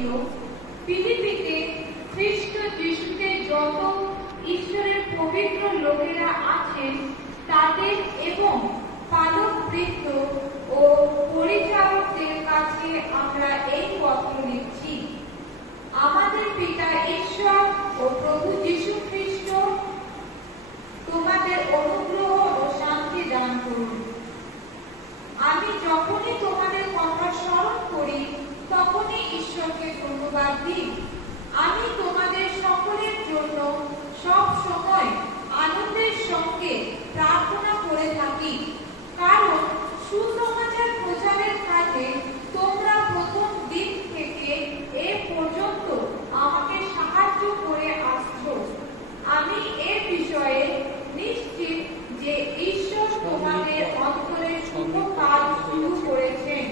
হয়েছিল, পৃথিবীতে খ্রিস্ট যিশুতে যত ঈশ্বরের পবিত্র লোকেরা আছেন তাদের এবং পালকবৃন্দ ও পরিচারকদের কাছে আমরা এই পত্র লিখছি। আমাদের পিতা ঈশ্বর ও প্রভু যীশু খ্রিস্ট তোমাদের অনুগ্রহ ও শান্তি দান করুন। আমি যখনই তোমাদের কথা স্মরণ করি তখনই ঈশ্বরকে ধন্যবাদ দিই। আমি তোমাদের সকলের জন্য সব সময় আনন্দের সঙ্গে প্রার্থনা করে থাকি, কারণ সুসমাচার প্রচারের কাজে তোমরা প্রথম দিন থেকে এ পর্যন্ত আমাকে সাহায্য করে আসছো। আমি এ বিষয়ে নিশ্চিত যে ঈশ্বর তোমাদের অন্তরে শুভ কাজ শুরু করেছেন।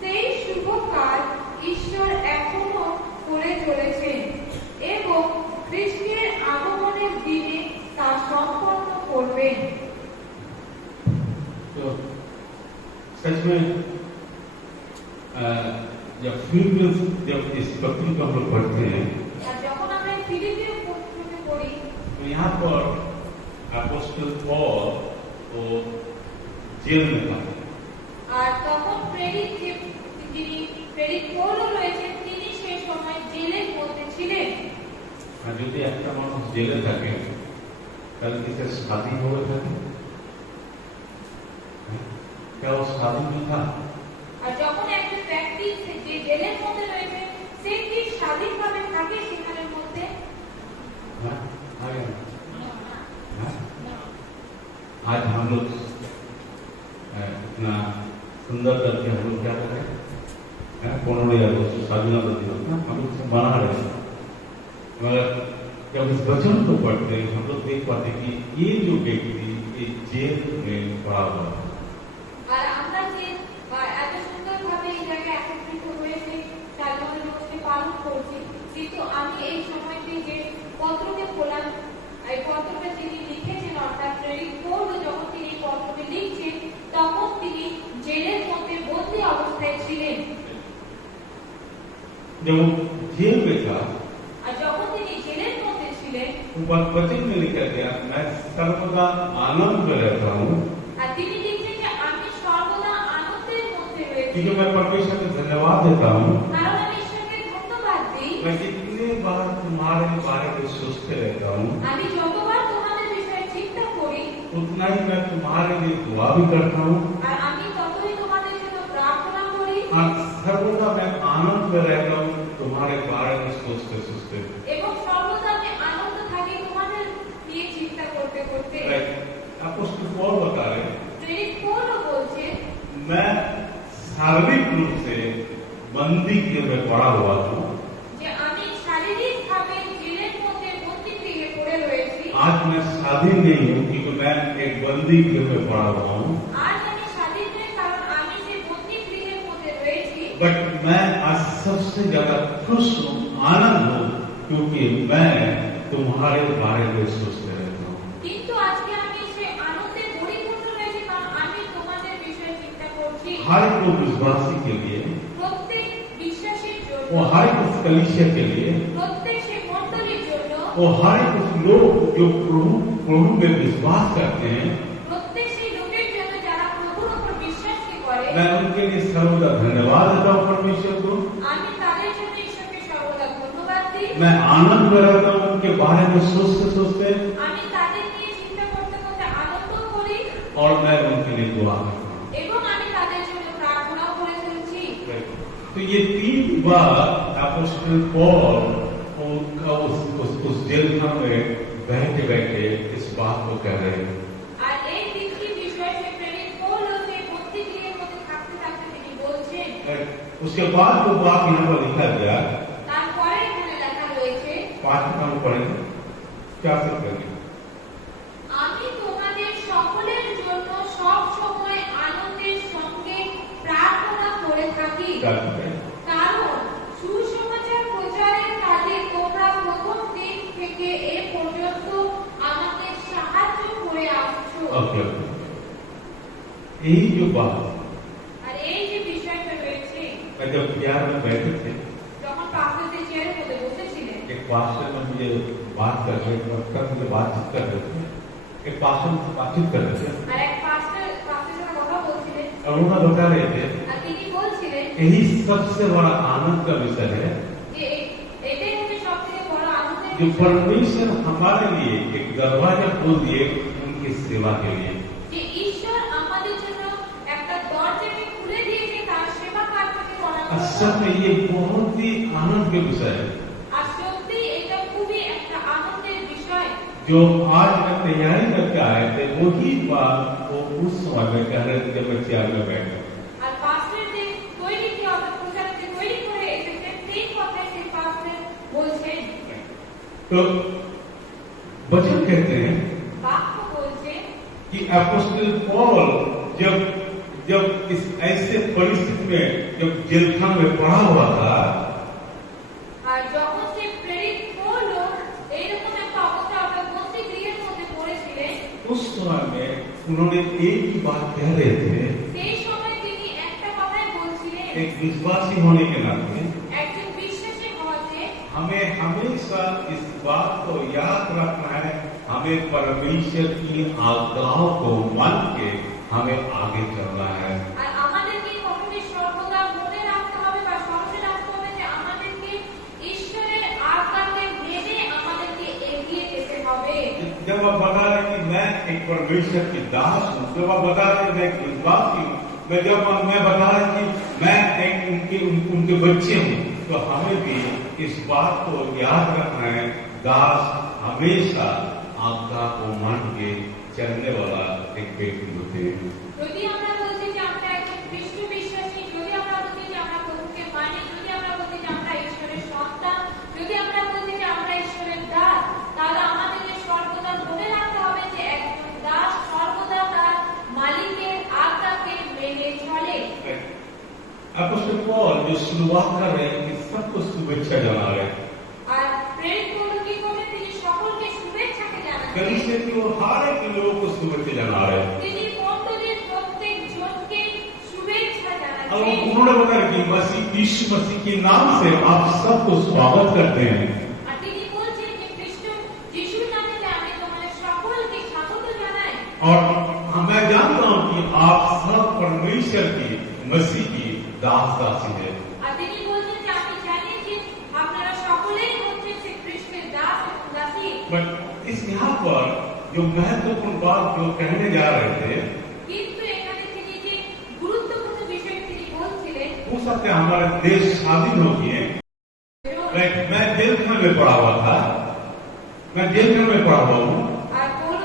সেই শুভ কাজ ঈশ্বর এখনো করে চলেছেন এবং খ্রিস্টের আগমনের দিনে তা সম্পন্ন করবেন। तो सच में जब फिलिपियंस जब इस पत्री को हम लोग पढ़ते हैं तो यहाँ पर अपोस्टल पॉल वो जेल में था। আর তখন প্রেরিত যিনি প্রেরিত পৌল রয়েছেন তিনি সেই সময় জেলের মধ্যে ছিলেন। আর যদি একটা মানুষ জেলে থাকে তাহলে কি তার স্বাধীন হয়ে থাকে? क्या वो स्वाधीन में था? আর যখন একজন ব্যক্তি যে জেলের মধ্যে রয়েছে সে কি স্বাধীনভাবে থাকে সেখানের মধ্যে? आज हम लोग इतना सुंदर करके हम लोग क्या कर रहे हैं, 15 अगस्त स्वाधीनता दिवस हम लोग मना रहे हैं, मगर जब इस वचन को पढ़ते हैं हम लोग देख पाते कि ये जो व्यक्ति ये जेल में पड़ा हुआ है। আর আমরা যে এত সুন্দরভাবে এই জায়গায় একত্রিত হয়েছে স্বাধীনতা দিবসকে পালন করছি, কিন্তু আমি এই সময়টি যে পত্রকে খোলাম, এই পত্রটা যিনি লিখেছেন অর্থাৎ প্রেরিত পৌল যখন তিনি পত্রটি লিখছেন তখন তিনি জেলের মধ্যে বন্দী অবস্থায় ছিলেন। जब वो जेल में था আর যখন তিনি জেলের मध्य ছিলেন ऊपर वचन में लिखा गया मैं सर्वदा आनंद में रहता हूँ, আর তিনি লিখছেন যে আমি সর্বদা আনন্দের মধ্যে রয়েছি, क्योंकि मैं परमेश्वर को धन्यवाद देता हूँ। কারণ আমি ঈশ্বরকে ধন্যবাদ দিই। मैं कितने बार तुम्हारे बारे में सोचते रहता हूँ, আমি যতবার তোমাদের বিষয়ে চিন্তা করি उतना ही मैं तुम्हारे लिए दुआ भी करता हूँ আর আমি ততই তোমাদের জন্য প্রার্থনা করি और सर्वदा मैं आनंद में रहता हूँ तुम्हारे बारे में सोचते सोचते। এবং সর্বদা আমি আনন্দ থাকি তোমাদের নিয়ে চিন্তা করতে করতে। अपोस्टल पौल बता रहे हैं প্রেরিত পৌল বলছে मैं शारीरिक रूप से बंदी गृह में पड़ा हुआ हूँ, যে আমি শারীরিকভাবে জেলের মধ্যে বন্দী গৃহে পড়ে রয়েছি। आज मैं स्वाधीन नहीं हूँ क्योंकि मैं एक बंदी गृह में पड़ा हुआ हूँ, আজ আমি স্বাধীন নই কারণ আমি যে বন্দী গৃহের মধ্যে রয়েছি। बट मैं आज सबसे ज्यादा खुश हूँ, आनंद हूँ, क्योंकि मैं तुम्हारे बारे में सोचते रहता हूँ। কিন্তু आजকে আমি সেই আনন্দে পরিপূর্ণ রয়েছি কারণ আমি তোমাদের বিষয়ে চিন্তা করছি। हर एक विश्वासी के लिए প্রত্যেক বিশ্বাসীর জন্য, वो हर एक कलीसिया के लिए প্রত্যেক সেই মণ্ডলীর জন্য, वो हर एक लोग जो प्रभु में विश्वास करते हैं, প্রত্যেক সেই লোকের জন্য যারা প্রভুর উপর বিশ্বাস করে, मैं उनके लिए सर्वदा धन्यवाद देता हूँ परमेश्वर को। আমি তাদের जন্য ঈশ্বরকে সর্বদা ধন্যবাদ দিই। मैं आनंद में रहता हूँ उनके बारे में सोचते सोचते, আমি তাদের নিয়ে चिंता করতে করতে आनंद করি और मैं उनके लिए दुआ करता हूँ। এবং আমি তাদের জন্য প্রার্থনা করে চলছি। तो ये 3 बार अपोस्टल पौल उनका उस जेल में बैठे बैठे इस बात को कह रहे हैं। আর এই তিনটি বিষয় সে প্রেরিত পৌল সেই বন্দী গৃহের মধ্যে থাকতে থাকতে তিনি বলছেন। उसके बाद जो बात यहाँ पर लिखा गया, তারপরে এখানে লেখা রয়েছে 5 नाम पढ़ेंगे क्या सब करेंगे। আমি তোমাদের সকলের জন্য সব সময় আনন্দের সঙ্গে প্রার্থনা করে থাকি, কারণ সুসমাচার প্রচারের কাজে তোমরা প্রথম দিন থেকে এ পর্যন্ত আমাদের সাহায্য করে আসছো। यही जो बात আর এই যে বিষয়টা রয়েছে जब प्यार में बैठे थे যখন पास्टर ने मुझे बात कर रहे मुझे बातचीत कर रहे थे, एक पास्टर से बातचीत कर रहे थे আর এক পাস্টার পাস্টারের কথা বলছিলেন और उन्होंने बता रहे थे আর তিনি বলছিলেন यही सबसे बड़ा आनंद का विषय है যে এটাই হচ্ছে সবথেকে বড় আনন্দের जो বিষয় परमेश्वर हमारे लिए एक दरवाजा खोल दिए उनकी सेवा के लिए। যে ঈশ্বর আমাদের জন্য একটা দরজাকে খুলে দিয়েছে তার সেবা কার্যকে করার असल জন্য। में ये बहुत ही आनंद के विषय है আর সত্যি এটা খুবই একটা আনন্দের বিষয়। जो आज मैं तैयारी करके आए थे वही बात वो उस समय में कह रहे थे जब मैं चेयर में बैठा। আর পাস্টার যে তৈরি কি অর্থাৎ প্রচারকে তৈরি করে এসেছেন সেই কথাই সেই পাস্টার বলছেন। तो वचन कहते हैं বাক্য বলছে कि अपोस्टल पॉल जब जब इस ऐसे परिस्थिति में जब जेलखाना में पड़ा हुआ था আর যখন সে প্রেরিত হলো এইরকম একটা অবস্থা অর্থাৎ বন্দি গৃহের মধ্যে পড়েছিলেন उस समय में उन्होंने एक ही बात कह रहे थे সেই সময় তিনি একটা কথাই বলছিলেন एक विश्वासी होने के नाते একজন বিশ্বাসী হওয়াতে हमें हमेशा इस बात को याद रखना है हमें परमेश्वर की आज्ञाओं को मान के हमें आगे चलना है। আর আমাদেরকে কখনোই সর্বদা মনে রাখতে হবে বা স্মরণে রাখতে হবে যে আমাদেরকে ঈশ্বরের আজ্ঞাকে মেনে আমাদেরকে এগিয়ে যেতে হবে। जब आप बता रहे कि मैं एक परमेश्वर की दास हूँ, जब आप बता रहे मैं एक विश्वासी हूँ, मैं बता रहा कि मैं एक उनके बच्चे हूँ, तो हमें भी इस बात को याद रखना है दास हमेशा आज्ञा को मान के चलने वाला एक व्यक्ति होते हैं। যদি আমরা বলছি যে আমরা একজন খ্রিস্ট বিশ্বাসী, যদি আমরা বলছি যে আমরা প্রভুকে মানি, যদি আমরা বলছি যে আমরা ঈশ্বরের সন্তান, যদি আমরা বলছি যে আমরা ঈশ্বরের দাস, তাহলে আমাদেরকে সর্বদা মনে রাখতে হবে যে একজন দাস সর্বদা তার মালিকের আজ্ঞাকে মেনে চলে। अपोस्टल पॉल जो शुरुआत कर रहे हैं कि सबको शुभेच्छा जना रहे हैं আর প্রেরিত পৌল কি করে তিনি সকলকে শুভেচ্ছাকে জানাচ্ছেন। कलीसिया की वो हर एक लोगों को शुभेच्छा जना रहे हैं। তিনি মণ্ডলীর প্রত্যেক জনকে শুভেচ্ছা अब জানাচ্ছেন। उन्होंने बताया कि मसीह यीशु मसीह के नाम से आप सबको स्वागत करते हैं আর তিনি বলছেন যে খ্রিস্ট যিশুর নামে আমি তোমাদের সকলকে স্বাগত জানাই। और मैं जानता हूँ कि आप सब परमेश्वर की मसीह की दास दासी है। আর তিনি বলছেন যে আমি জানি যে আপনারা সকলেই হচ্ছেন সে খ্রিস্টের দাস এবং দাসী। बट इस यहाँ पर जो महत्वपूर्ण बात जो कहने जा रहे थे কিন্তু এখানে তিনি যে গুরুত্বপূর্ণ বিষয় তিনি বলছিলেন हो सकता है हमारा देश स्वाधीन हो गए। मैं जेल खाने में पड़ा हुआ था, मैं जेल खाने में पड़ा हुआ हूँ, আর পৌল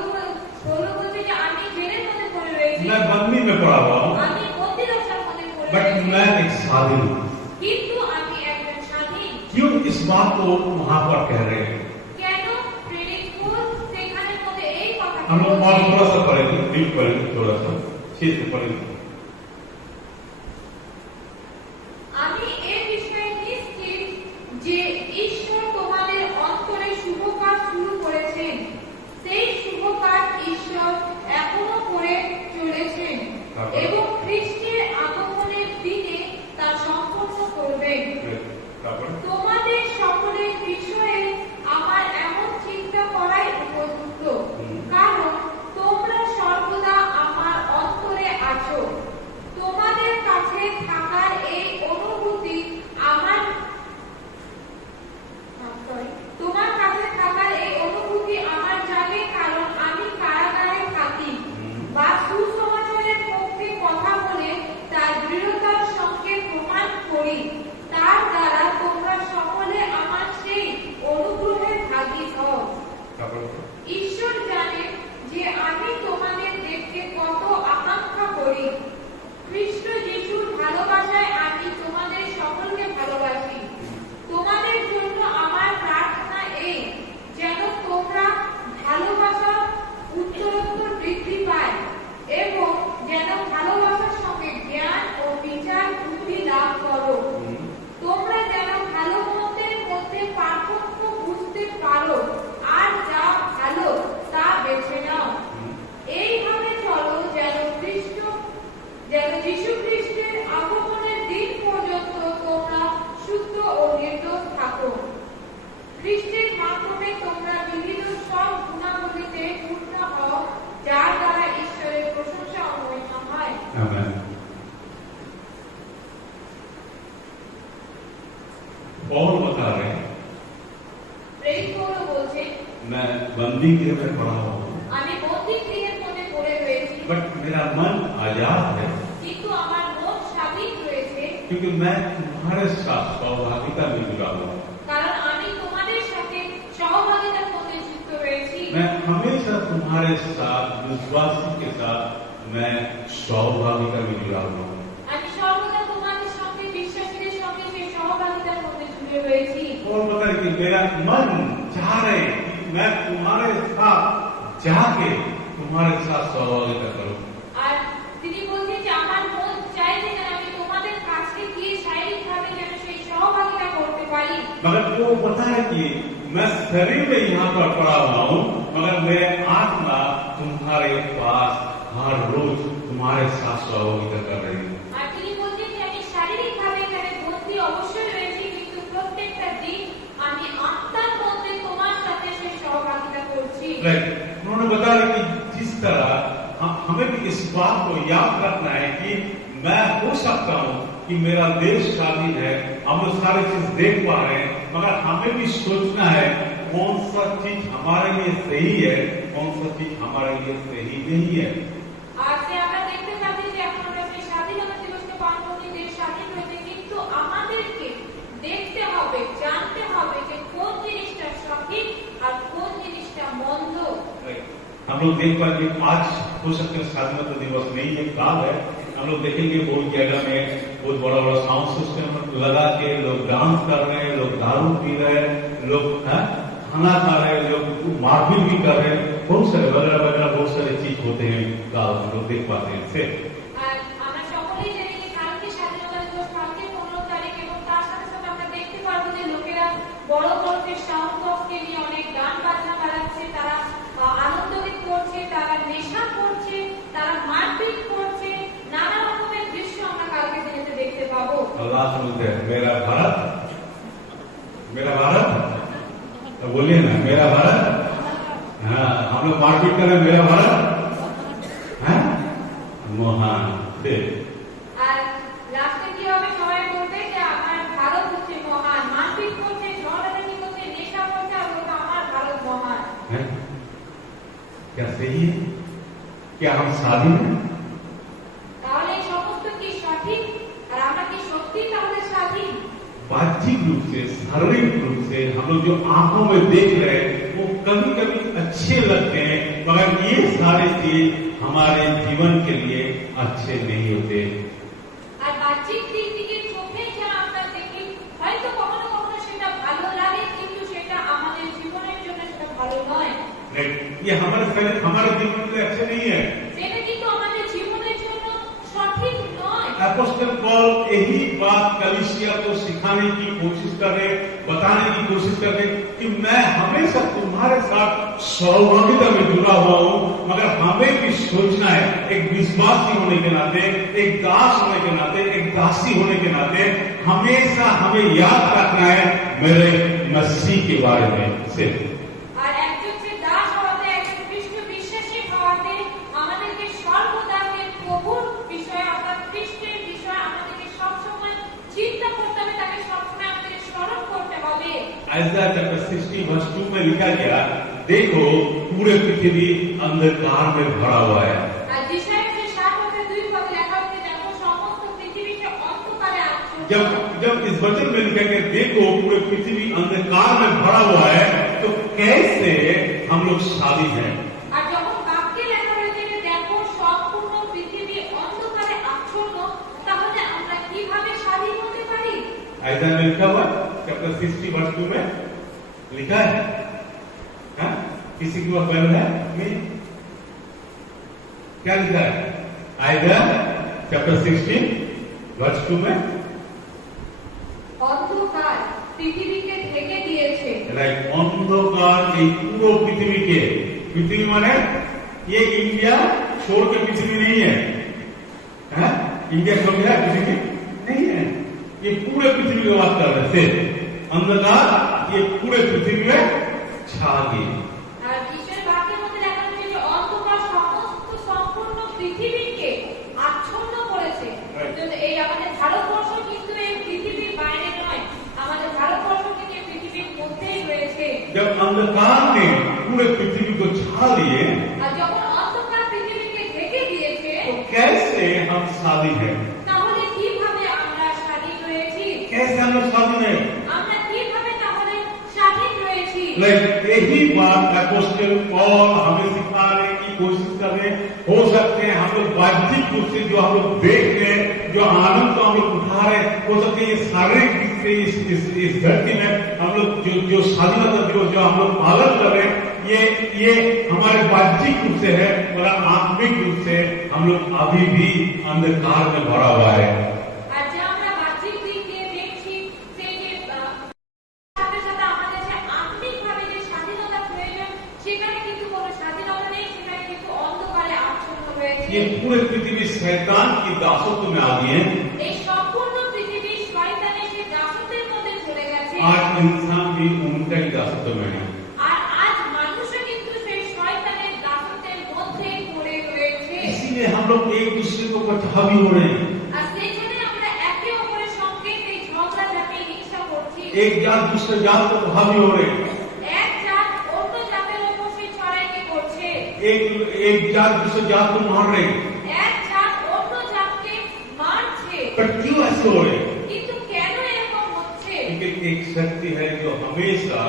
বলছে যে আমি জেলের মধ্যে পড়ে রয়েছি, मैं बंदी में पड़ा हुआ हूँ, আমি বন্দিদশার মধ্যে পড়ে बट রয়েছি, मैं एक स्वाधीन हूँ। কিন্তু আমি একজন স্বাধীন। क्यों इस बात को वहाँ पर कह रहे हैं? কেন প্রেরিত পৌল সেখানের মধ্যে এই কথা हम लोग और थोड़ा सा पढ़ेंगे, डीप पढ़ेंगे, थोड़ा सा शीत पढ़ेंगे। আমি এই বিষয়ে নিশ্চিত যে ঈশ্বর তোমাদের অন্তরে শুভ কাজ শুরু করেছেন, সেই শুভ কাজ ঈশ্বর এখনো করে চলেছেন এবং খ্রিস্টের আগমনের দিনে তা সম্পন্ন করবেন। তোমাদের সকলের বিষয়ে আমার এমন চিন্তা করাই উপযুক্ত, কারণ তোমরা সর্বদা আমার অন্তরে আছো। তোমাদের কাছে থাকার এই অনুভূতি তোমার কাছে থাকার এই অনুভূতি আমার জাগে, কারণ আমি কারাগারে থাকি বা সুসমাচারের পক্ষে কথা বলে তার দৃঢ়তার সঙ্গে প্রমাণ করি। তার দ্বারা তোমরা সকলে আমার সেই অনুগ্রহের ভাগী হও। ঈশ্বর জানেন যে আমি তোমাদের দেখতে কত আকাঙ্ক্ষা করি। খ্রিস্ট যিশুর ভালোবাসায় আমি তোমাদের সকলকে ভালোবাসি। তোমাদের জন্য আমার প্রার্থনা এই, যেন তোমরা ভালোবাসা উত্তরোত্তর বৃদ্ধি পায় এবং যেন ভালোবাসার সঙ্গে জ্ঞান ও বিচার বুদ্ধি লাভ করো। তোমরা যেন ভালো মন্দের মধ্যে পার্থক্য বুঝতে পারো আর যা ভালো তা বেছে নাও। এইভাবে চলো যেন যীশু খ্রিস্টের আগমনের দিন পর্যন্ত তোমরা শুদ্ধ ও নির্দোষ থাকো। খ্রিস্টের মাধ্যমে তোমরা বিবিধ সব গুণাবলীতে পূর্ণ হও, যার দ্বারা ঈশ্বরের প্রশংসা ও মহিমা হয়। आमेन। पौल बता रहे हैं, প্রেরিত পৌল বলছেন, मैं बंदी गृह में पड़ा हुआ हूँ, আমি বন্দী গৃহের মধ্যে পড়ে রয়েছি, बट मेरा मन आजाद है, কিন্তু আমার মন স্বাধীন রয়েছে, क्योंकि मैं तुम्हारे साथ सौभागिता में जुड़ा हुआ हूँ। কারণ আমি তোমাদের সাথে সহভাগিতার মধ্যে যুক্ত রয়েছি। मैं हमेशा तुम्हारे साथ विश्वासी के साथ मैं सौभागिता में जुड़ा हुआ हूँ। আমি সর্বদা তোমাদের সঙ্গে বিশ্বাসীদের সঙ্গে সেই সহভাগিতার মধ্যে জুড়ে রয়েছি। और बता रहे कि मेरा मन चाह रहे कि मैं तुम्हारे साथ जाके तुम्हारे साथ सौभागिता करूं। আর তিনি বলছেন যে আমার মন চাইছে যে আমি তোমাদের কাছে গিয়ে শারীরিকভাবে যেন সেই সহভাগিতা করতে পারি। मगर वो बता रहे कि मैं शरीर में यहाँ पर पड़ा हुआ हूँ, मगर मेरे आत्मा तुम्हारे पास हर रोज तुम्हारे साथ सौभागिता कर रही है। আর তিনি বলছেন যে আমি শারীরিকভাবে এখানে বন্দী অবশ্যই রয়েছি, কিন্তু প্রত্যেকটা দিন আমি আত্মার মধ্যে তোমার সাথে সেই সহভাগিতা করছি। उन्होंने बताया कि जिस तरह हमें भी इस बात को याद रखना है कि मैं हो सकता हूँ कि मेरा देश स्वाधीन है, हम लोग सारे चीज देख पा रहे हैं, मगर हमें भी सोचना है कौन सा चीज हमारे लिए सही है, कौन सा चीज हमारे लिए सही नहीं है। আর যে আমরা দেখতে পাচ্ছি যে এখন আমরা সেই স্বাধীনতা দিবসকে পালন করি, দেশ স্বাধীন হয়েছে, কিন্তু আমাদেরকে দেখতে হবে, জানতে হবে যে কোন জিনিসটা সঠিক আর কোন জিনিসটা মন্দ। हम लोग देख पाए कि आज हो सकते हैं स्वाधीनता दिवस नहीं, ये काल है। हम लोग देखेंगे बहुत जगह में बहुत बड़ा बड़ा साउंड सिस्टम लगा के लोग डांस कर रहे हैं, लोग दारू पी रहे हैं, लोग खाना खा रहे हैं, लोग मारपीट भी कर रहे हैं, बहुत सारे वगैरह वगैरह बहुत सारे चीज होते हैं काल हम लोग देख पाते हैं से। আর আমরা সকলেই জানি যে কালকে স্বাধীনতা দিবস, কালকে 15 তারিখ, এবং তার সাথে সাথে আমরা দেখতে পারবো যে লোকেরা বড় বড় যে সাউন্ড বক্সকে নিয়ে অনেক গান বাজনা বাজাচ্ছে, তারা আনন্দ গীত করছে, তারা নেশা করছে, তারা মারপিট করছে, নানা রকমের দৃশ্য আমরা কালকে দিনেতে দেখতে পাবো। अल्लाह सुनते हैं मेरा भारत, मेरा भारत, तो बोलिए ना मेरा भारत। हाँ, हम लोग मारपीट कर रहे हैं, मेरा भारत है महान। আর লাস্টে কি হবে? সবাই বলবে যে আমার ভারত হচ্ছে মহান। মারপিট করছে, ঝগড়াঝাটি করছে, নেশা করছে, আর বলবে আমার ভারত মহান। है? क्या सही है? क्या हम स्वाधीन हैं? তাহলে এই সমস্ত কি সঠিক? আর আমরা কি সত্যি তাহলে স্বাধীন? बाह्यिक रूप से, शारीरिक रूप से हम लोग जो आंखों में देख रहे हैं वो कभी कभी अच्छे लगते हैं, मगर ये सारे चीज हमारे जीवन के लिए अच्छे नहीं होते। আর বাহ্যিক দিক থেকে চোখে যা আমরা দেখি, হয়তো কখনো কখনো সেটা ভালো লাগে, কিন্তু সেটা আমাদের জীবনের জন্য সেটা ভালো নয়। ये हमारे शरीर हमारे जीवन के लिए अच्छे नहीं है। সেটা কিন্তু আমাদের জীবনের জন্য সঠিক নয়। अपोस्टल पॉल यही बात कलीसिया को सिखाने की कोशिश कर रहे, बताने की कोशिश कर रहे कि मैं हमेशा तुम्हारे साथ सौभागिता में जुड़ा हुआ हूँ, मगर हमें भी सोचना है एक विश्वासी होने के नाते, एक दास होने के नाते, एक दासी होने के नाते हमेशा हमें याद रखना है मेरे मसीह के बारे में से। আর একজন যে দাস হওয়াতে, একজন খ্রিস্ট বিশ্বাসী হওয়াতে আমাদেরকে সর্বদা প্রভুর বিষয়ে, অর্থাৎ খ্রিস্টের বিষয়ে আমাদেরকে সবসময় চিন্তা করতে হবে, তাকে সবসময় আমাদেরকে স্মরণ করতে হবে। आइज़ाया चैप्टर 60 वर्स 2 में लिखा गया, देखो पूरे पृथ्वी अंधकार में भरा हुआ है। আর যিশায়া 7:2 পদে লেখা হয়েছে, দেখো সমস্ত পৃথিবীকে অন্ধকারে আচ্ছন্ন। जब इस वचन में लिखा गया देखो पूरे पृथ्वी अंधकार में भरा हुआ है, तो कैसे हम लोग शादी हैं? আর যখন বাক্যে লেখা হয়েছে যে দেখো সম্পূর্ণ পৃথিবী অন্ধকারে আচ্ছন্ন, তাহলে আমরা কিভাবে স্বাধীন হতে পারি? आइज़ाया में लिखा हुआ चैप्टर 60 वर्स 2 में लिखा है। हाँ? किसी के पास बाइबल है? नहीं? क्या लिखा है? आइज़ाया चैप्टर 60 वर्स 2 में অন্ধকার পৃথিবীকে ঢেকে দিয়েছে। लाइक अंधकार এই পুরো পৃথিবীকে, पृथ्वी माने ये इंडिया छोड़ के पृथ्वी नहीं है, इंडिया छोड़ के पृथ्वी नहीं है, ये पूरे पृथ्वी की बात कर रहे थे। अंधकार ये पूरे पृथ्वी में छा गई। আর ঈশ্বরের বাক্যের মধ্যে লেখা আছে যে অন্ধকার সমস্ত সম্পূর্ণ পৃথিবীকে আচ্ছন্ন করেছে। তো এই আমাদের ভারতবর্ষ কিন্তু এই পৃথিবীর বাইরে নয়, আমাদের ভারতবর্ষ কিন্তু এই পৃথিবীর মধ্যেই রয়েছে। जब अंधकार ने पूरे पृथ्वी को छा लिए আর যখন অন্ধকার পৃথিবীকে ঢেকে দিয়েছে, तो कैसे हम शादी हैं? তাহলে কিভাবে আমরা স্বাধীন রয়েছি? कैसे हम लोग स्वाधीन हैं? আমরা কিভাবে তাহলে স্বাধীন রয়েছি? यही बात अपोस्टल पॉल हमें सिखाने की कोशिश कर रहे हैं। हो सकते हैं हम लोग बाह्यिक रूप से जो हम लोग देख रहे हैं, जो आनंद को हम लोग उठा रहे हैं, हो सकते हैं ये शारीरिक रूप से इस धरती में हम लोग जो स्वाधीनता जो हम लोग पालन कर रहे हैं, ये हमारे बाह्यिक रूप से है, मगर आत्मिक रूप से हम लोग अभी भी अंधकार में भरा हुआ है। আর যে আমরা বাহ্যিক দিক দিয়ে দেখছি, সেই যে সাথে সাথে আমাদের যে আত্মিকভাবে যে স্বাধীনতা প্রয়োজন, সেখানে কিন্তু কোনো স্বাধীনতা নেই, সেখানে কিন্তু অন্ধকারে আচ্ছন্ন রয়েছে। ये पूरे पृथ्वी शैतान की दासत्व में आ गई है। এই সম্পূর্ণ পৃথিবী শয়তানের সেই দাসত্বের মধ্যে চলে গেছে। आज इंसान भी उनका ही दासत्व में है। আর আজ মানুষও কিন্তু সেই শয়তানের দাসত্বের মধ্যে পড়ে রয়েছে। इसीलिए हम लोग एक दूसरे को हावी हो रहे हैं। আর সেই জন্য আমরা একে অপরের সঙ্গে এই ঝগড়াঝাটি হিংসা করছি। एक जात दूसरे जात को हावी हो रहे हैं। এক জাত অন্য জাতের উপর সেই ছড়াইকে করছে। एक जात दूसरे जात को मार रहे हैं। এক জাত অন্য জাতকে মারছে। पर क्यों ऐसे हो रहे हैं? কিন্তু কেন এরকম হচ্ছে? क्योंकि एक शक्ति है जो हमेशा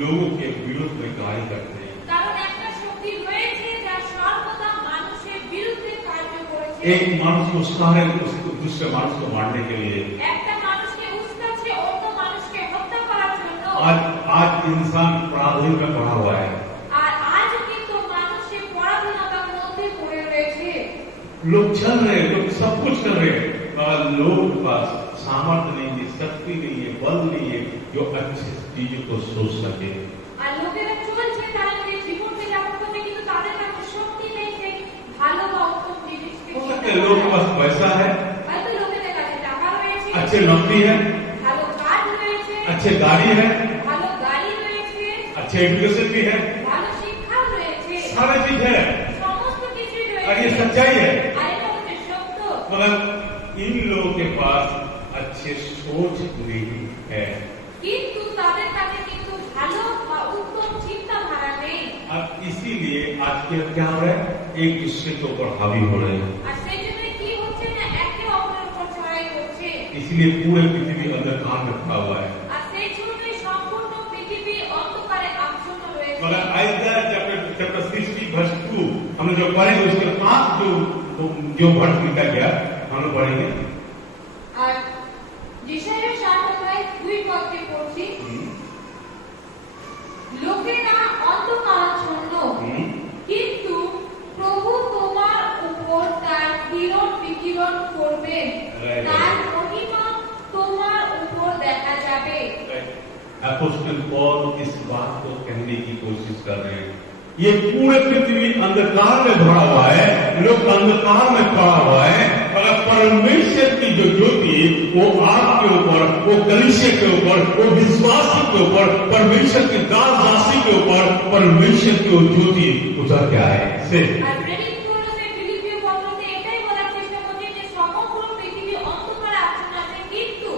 लोगों के विरुद्ध में कार्य करते हैं। কারণ একটা শক্তি রয়েছে যা সর্বদা মানুষের বিরুদ্ধে কার্য করেছে। एक मानुष को उस्का है उसको दूसरे मानुष को मारने के लिए। একটা মানুষকে উস্কাচ্ছে অন্য মানুষকে হত্যা করার জন্য। आज इंसान अपराधी में पड़ा हुआ है। আর আজও কিন্তু মানুষের পরাধীনতার মধ্যে পড়ে রয়েছে। लोग चल रहे हैं, लोग सब कुछ कर रहे हैं, मगर लोगों के पास सामर्थ्य नहीं है, शक्ति नहीं है, बल नहीं है जो अच्छी चीजों को सोच सके। আর লোকেরা চলছে, তারা নিজের জীবনকে যাপন করছে, কিন্তু তাদের কাছে শক্তি নেই যে ভালো বা উত্তম জিনিসকে हो सकता চিন্তা है लोगों के করার। पास पैसा है, হয়তো লোকেদের কাছে টাকা রয়েছে, अच्छे नौकरी है, ভালো काज রয়েছে, अच्छे गाड़ी है, ভালো গাড়ি রয়েছে, अच्छे एजुकेशन भी है, ভালো শিক্ষাও রয়েছে, सारे चीज है সমস্ত কিছুই और ये রয়েছে। सच्चाई है। আর এটা হচ্ছে সত্য। मगर इन लोगों के पास अच्छे सोच नहीं है। কিন্তু তাদের কাছে কিন্তু ভালো বা উত্তম চিন্তাধারা নেই। अब इसीलिए आज के क्या हो रहा है, एक दूसरे के ऊपर हावी हो रहे हैं। আর সেই জন্য কি হচ্ছে না, एके অপরের উপর ছড়াই করছে। इसलिए पूरे पृथ्वी अंधकार में रखा हुआ है। আর সেই জন্যই সম্পূর্ণ পৃথিবী অন্ধকারে আচ্ছন্ন রয়েছে। मगर आइज़ाया चैप्टर 60 वर्स 2 हम जो पढ़ेंगे उसके 5 जो वर्ष लिखा गया हम लोग पढ़ेंगे। আর যিশায়া 60:2 পড়ছি, লোকেরা অন্ধকারাচ্ছন্ন, কিন্তু প্রভু তোমার উপর তার কিরণ বিকিরণ করবেন, তার মহিমা তোমার উপর দেখা যাবে। अपोस्टल पॉल इस बात को कहने की कोशिश कर रहे हैं। ये पूरे पृथ्वी अंधकार में भरा हुआ है, लोग अंधकार में पड़ा हुआ है, अगर परमेश्वर की जो ज्योति वो आपके ऊपर, वो कलीसिया के ऊपर, वो विश्वासी के ऊपर, परमेश्वर की दास दासी के ऊपर परमेश्वर की वो ज्योति उतर के आए से আর প্রেরিত পৌলুসের ফিলিপিয় পত্রতে এটাই বলার চেষ্টা করছেন যে সমগ্র পৃথিবী অন্ধকারে আচ্ছন্ন আছে, কিন্তু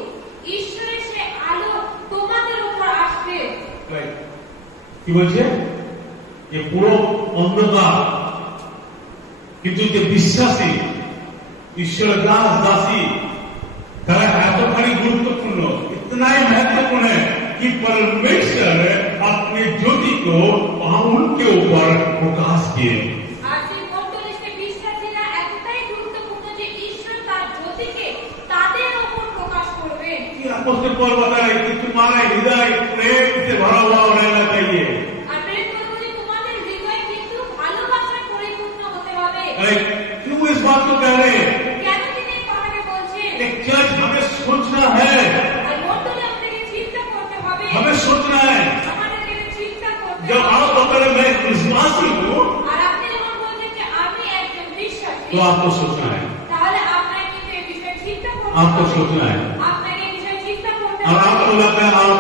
ঈশ্বরের সে আলো তোমাদের উপর আসবে। কি বলছে, ये পুরো অন্ধকার, কিন্তু যে বিশ্বাসী ঈশ্বর दास दासी তারা এতখানি গুরুত্বপূর্ণ, इतना ही महत्वपूर्ण है कि परमेश्वर अपने ज्योति को वहां उनके ऊपर प्रकाश किए। আর সেই মণ্ডলীতে বিশ্বাসীরা এতটাই গুরুত্বপূর্ণ যে ঈশ্বর তার জ্যোতিকে তাদের উপর প্রকাশ করবেন। अपोस्टल पौल बता रहे कि तुम्हारा हृदय प्रेम से भरा हुआ रहना चाहिए। আর প্রেরিত পৌলুস বলে তোমাদের হৃদয় কিন্তু ভালোবাসায় পরিপূর্ণ হতে হবে। अरे क्यों इस बात को कह रहे हैं? কেন তিনি এই কথাটা বলছেন? एक चर्च हमें सोचना है, আর মণ্ডলী আমাদেরকে চিন্তা করতে হবে, हमें सोचना है। আমাদেরকে চিন্তা করতে जब হবে। आप अगर मैं विश्वासी हूँ আর আপনি যখন বলছেন যে আমি একজন বিশ্বাসী, तो आपको सोचना है, তাহলে আপনাকে কিন্তু এই বিষয়ে চিন্তা করতে आपको হবে। सोचना है। আপনাকে এই বিষয়ে চিন্ता করতে और হবে। आपको लगता है आप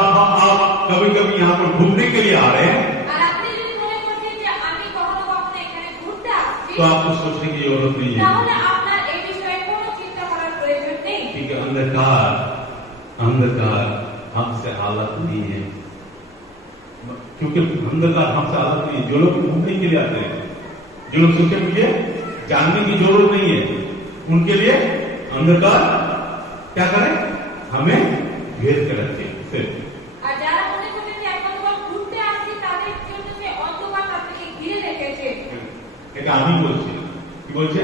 यहाँ पर घूमने के लिए आ रहे हैं আর আপনি যদি মনে করছেন যে আমি কখনো কখনো এখানে ঘুরতে আসছি, तो आपको सोचने की जरूरत नहीं है। তাহলে আপনার এই বিষয়ে কোনো চিন্তা করার প্রয়োজন নেই। क्योंकि अंधकार अंधकार हमसे अलग नहीं है, क्योंकि अंधकार हमसे अलग नहीं है। जो लोग घूमने के लिए आते हैं, जो लोग सोचे मुझे जानने की जरूरत नहीं है, उनके लिए अंधकार क्या करे, हमें भेद कर रखे सिर्फ। আর যারা মনে করছেন যে একবার ঘুরতে আসছি, তাদের জন্য যে অন্ধকার আপনাকে ঘিরে রেখেছে। এটা আমি বলছি না। কি বলছে?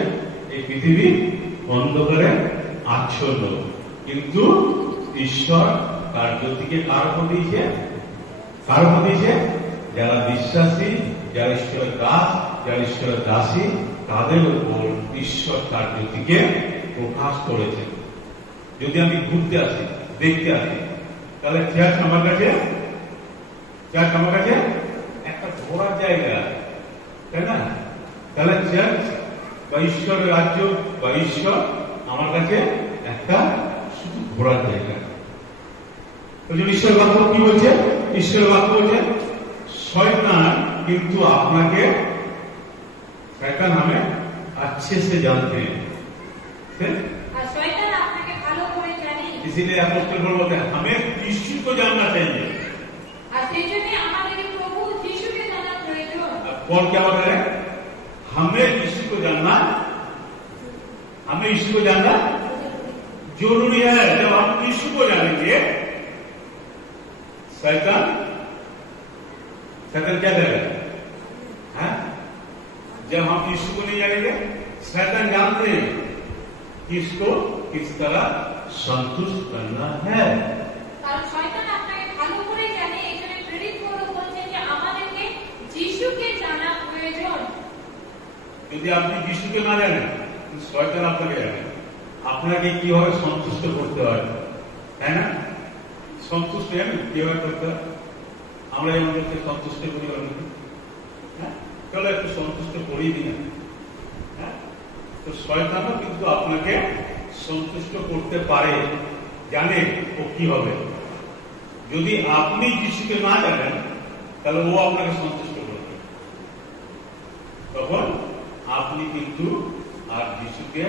এই পৃথিবী অন্ধকারে আচ্ছন্ন, কিন্তু ঈশ্বর তার জ্যোতিকে কার উপর দিয়েছে? কার উপর দিয়েছে? যারা বিশ্বাসী, যারা ঈশ্বরের দাস, যারা ঈশ্বরের দাসী, তাদের উপর ঈশ্বর তার জ্যোতিকে প্রকাশ করেছে। যদি আমি ঘুরতে আসি, দেখতে আসি, তাহলে চার্চ আমার কাছে, চার্চ আমার কাছে একটা ঘোরার জায়গা, তাই না? তাহলে চার্চ বা ঈশ্বরের রাজ্য বা ঈশ্বর আমার কাছে একটা শুধু ঘোরার জায়গা। ওই জন্য ঈশ্বর বাক্য কি বলছে? ঈশ্বর বাক্য বলছে শয়তান কিন্তু আপনাকে, শয়তান हमें अच्छे से जानते हैं, আর শয়তান আপনাকে ভালো করে জানে। इसीलिए अपोस्तल पौल बोलते हैं हमें यीशु को जानना चाहिए। আর সেই জন্য আমাদেরকে প্রভু যিশুকে জানা প্রয়োজন। कौन क्या बता रहे? हमें यीशु को जानना, हमें यीशु को जानना जरूरी है। जब हम यीशु को जानेंगे, शैतान शैतान क्या करेगा? हाँ? जब हम यीशु को नहीं जानेंगे, शैतान जानते हैं कि इसको किस तरह संतुष्ट करना है। কারণ শয়তান আপনাকে ভালো করে জানে। এখানে প্রেরিত পৌল বলছেন যে আমাদেরকে যিশুকে জানা প্রয়োজন। যদি আপনি যিশুকে না জানেন, শয়তান আপনাকে জানে আপনাকে কিভাবে সন্তুষ্ট করতে হয়, তাই না? সন্তুষ্ট জানেন কিভাবে করতে হয়? আমরা যেমন সন্তুষ্ট করি অনেকে, হ্যাঁ, চলো একটু সন্তুষ্ট করিয়ে দিন, হ্যাঁ। তো শয়তানও কিন্তু আপনাকে সন্তুষ্ট করতে পারে, জানে ও কি হবে। যদি আপনি যিশুকে না জানেন, তাহলে ও আপনাকে সন্তুষ্ট করবে, তখন আপনি কিন্তু আর যিশুকে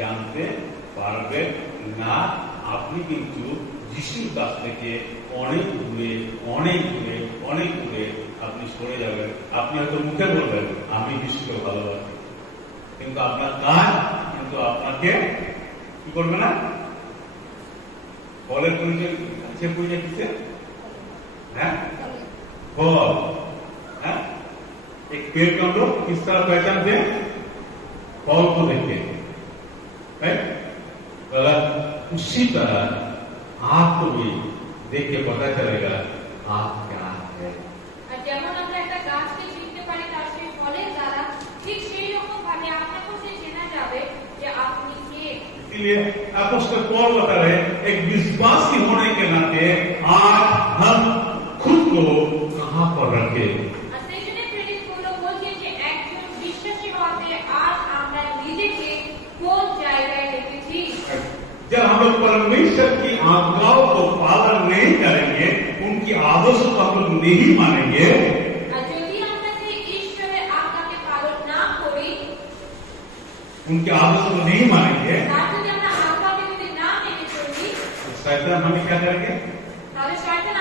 জানতে পারবেন না। আপনি কিন্তু যিশুর কাছ থেকে অনেক দূরে অনেক দূরে অনেক দূরে আপনি সরে যাবেন। আপনি হয়তো মুখে বলবেন আমি যিশুকে ভালোবাসি, কিন্তু আপনার কাজ কিন্তু আপনাকে কি করবে না। ফলের পরিচয় আছে, পরিচয় কিসে? হ্যাঁ, फल। हाँ? एक पेड़ को हम लोग किस तरह पहचानते हैं? फल को देखते हैं, उसी तरह आपको भी देख के पता चलेगा आप क्या है। আর যেমন আমরা একটা গাছকে চিনতে পারি তার সেই ফলের দ্বারা, ঠিক সেই রকম ভাবে আপনাকেও সে চেনা যাবে যে আপনি কে। इसलिए अपोस्तल पौल बता रहे एक विश्वासी होने के नाते आज हम खुद को कहां पर रखें। আর সেই জন্য প্রেরিত পৌল বলছেন যে একজন বিশ্বাসী হতে আজ আমরা নিজেকে কোন জায়গায় রেখেছি। जब हम लोग परमेश्वर की आज्ञाओं को पालन नहीं करेंगे, उनकी आदर्शों को हम लोग नहीं मानेंगे, আর যদি আমরা সেই ঈশ্বরের আজ্ঞাকে পালন না করি, उनके आदर्शों को नहीं मानेंगे, তার যদি আমরা আজ্ঞাকে যদি না মেনে চলি, तो शैतान हमें क्या करेंगे? তাহলে শয়তান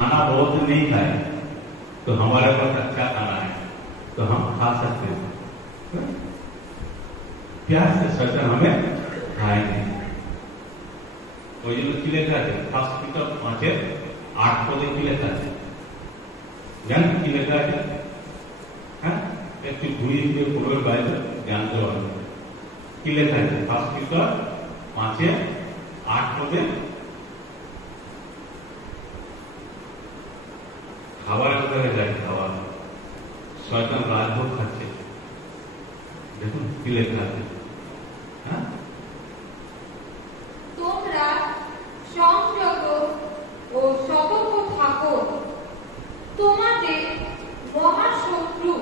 खाना बहुत नहीं खाए तो हमारे पास अच्छा खाना है तो हम खा सकते हैं, प्यार से शैतान हमें खाएंगे। ওই জন্য কি লেখা আছে? ফার্স্ট পিটার 5:8 পদে কি লেখা আছে জানেন? কি লেখা আছে? হ্যাঁ, একটু ঘুরিয়ে ঘুরিয়ে পড়বে বাইরে জানতে পারবে কি লেখা আছে। ফার্স্ট পিটার 5:8 পদে খাবারের কথা লেখা আছে। খাবার, শয়তান রাজভোগ খাচ্ছে, দেখুন কি লেখা আছে। হ্যাঁ, তোমরা সংযত ও সতর্ক থাকো, তোমাদের মহাশত্রু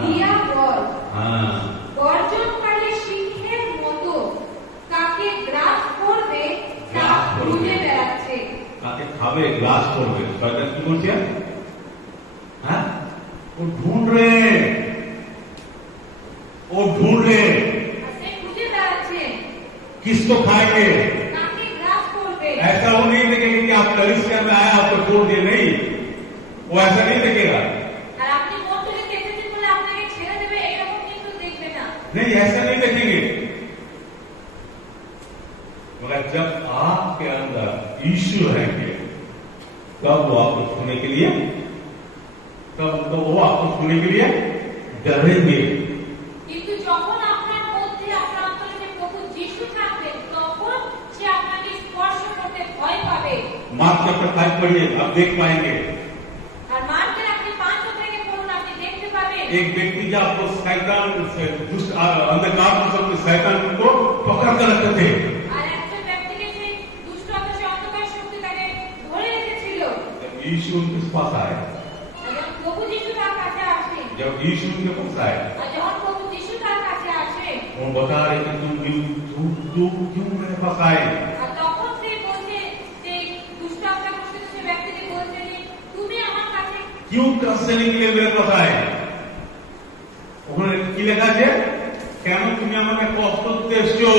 দিয়াবল হ্যাঁ, গর্জনকারী সিংহের মতো কাকে গ্রাস করবে তা খুঁজে বেড়াচ্ছে। কাকে খাবে, গ্রাস করবে। শয়তান কি বলছে? হ্যাঁ, वो ढूंढ रहे हैं, वो ढूंढ रहे हैं সে খুঁজে বেড়াচ্ছে किसको खाएंगे। কাকে গ্রাস করবে। ऐसा वो नहीं देखेंगे कि आप कलिसिया में आए आपको छोड़ दिए, नहीं, वो ऐसा नहीं देखेगा। আর আপনি মন্দিরে এসেছেন বলে আপনাকে ছেড়ে দেবে এরকম কিন্তু দেখবে না। नहीं, ऐसा नहीं देखेंगे। मगर जब आपके अंदर यीशु रहेंगे तब वो आपको छूने के लिए, तब तो वो आपको छूने के लिए डरेंगे। কিন্তু যখন আপনার মধ্যে আপনার অন্তরে প্রভু যিশু থাকবে তখন সে আপনাকে স্পর্শ করতে ভয় পাবে। मार्क चैप्टर 5 पढ़िए, आप देख पाएंगे। আর মার্কের আপনি 5 থেকে পড়ুন, আপনি দেখতে পাবেন एक व्यक्ति जब आपको शैतान से दुष्ट अंधकार से शैतान को पकड़ कर रखते थे, আর একজন ব্যক্তিকে সেই দুষ্ট আত্মা অন্ধকার শক্তি তাকে ধরে রেখেছিল। यीशु उनके पास आए। এবং প্রভু যিশু তার কাছে আসে। जब यीशु उनके पास आए, আর যখন প্রভু যিশু তার কাছে আসে वो बता रहे कि तुम क्यों मेरे पास आए। আর তখন সে বলছে যে দুষ্ট আত্মা গ্রস্ত সে ব্যক্তিকে বলছে যে তুমি আমার কাছে क्यों कष्ट देने के लिए मेरे पास आए। ওখানে কি লেখা আছে? কেন তুমি আমাকে কষ্ট দিতে এসছো।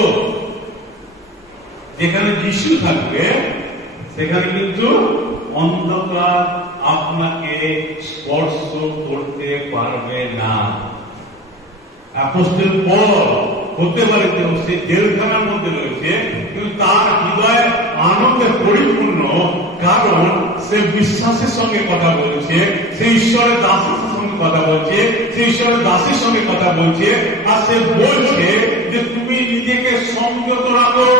যেখানে যিশু থাকবে সেখানে কিন্তু অন্ধকার আপনাকে স্পর্শ করতে পারবে না। অ্যাপোস্টল পল হতে পারে যে সে জেলখানার মধ্যে রয়েছে, কিন্তু তার হৃদয় আনন্দে পরিপূর্ণ, কারণ সে বিশ্বাসের সঙ্গে কথা বলছে, সে ঈশ্বরের দাসের সঙ্গে কথা বলছে, সে ঈশ্বরের দাসের সঙ্গে কথা বলছে, আর সে বলছে যে তুমি নিজেকে সংযত রাখো,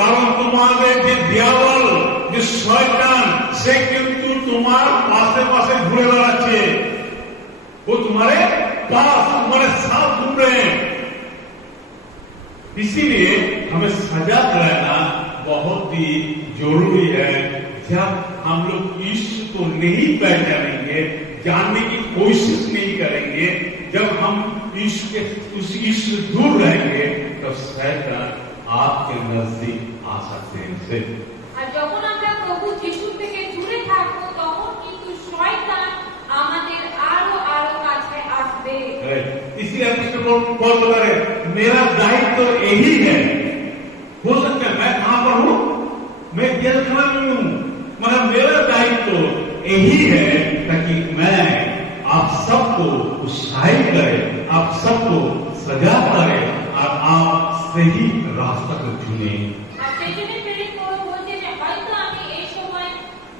কারণ তোমাদের যে দেওয়াল, যে শয়তান, সে কিন্তু তোমার পাশে পাশে ঘুরে বেড়াচ্ছে। वो तुम्हारे पास, तुम्हारे साथ घूम रहे हैं। इसीलिए हमें सजग रहना बहुत ही जरूरी है। जब हम लोग ईश्वर को नहीं पहचानेंगे, जानने की कोशिश नहीं करेंगे, जब हम ईश्वर दूर रहेंगे, तब शैतान आपके नजदीक आ सकते हैं। আর যখন আমরা প্রভু যিশু থেকে দূরে থাকবো তখন কিন্তু শয়তান আমাদের আরো আরো কাছে আসবে। इसलिए अपोस्टल पौल बता रहे मेरा दायित्व तो यही है। हो सकता है मैं कहां पर हूं, मैं जेलखाना में हूं, मगर मेरा दायित्व तो यही है ताकि मैं आप सबको उत्साहित करे, आप सबको सजा करे और आप सही रास्ता को चुने। আর সেজন্য প্রেরিত পৌল বলছে যে হয়তো আমি এই সময়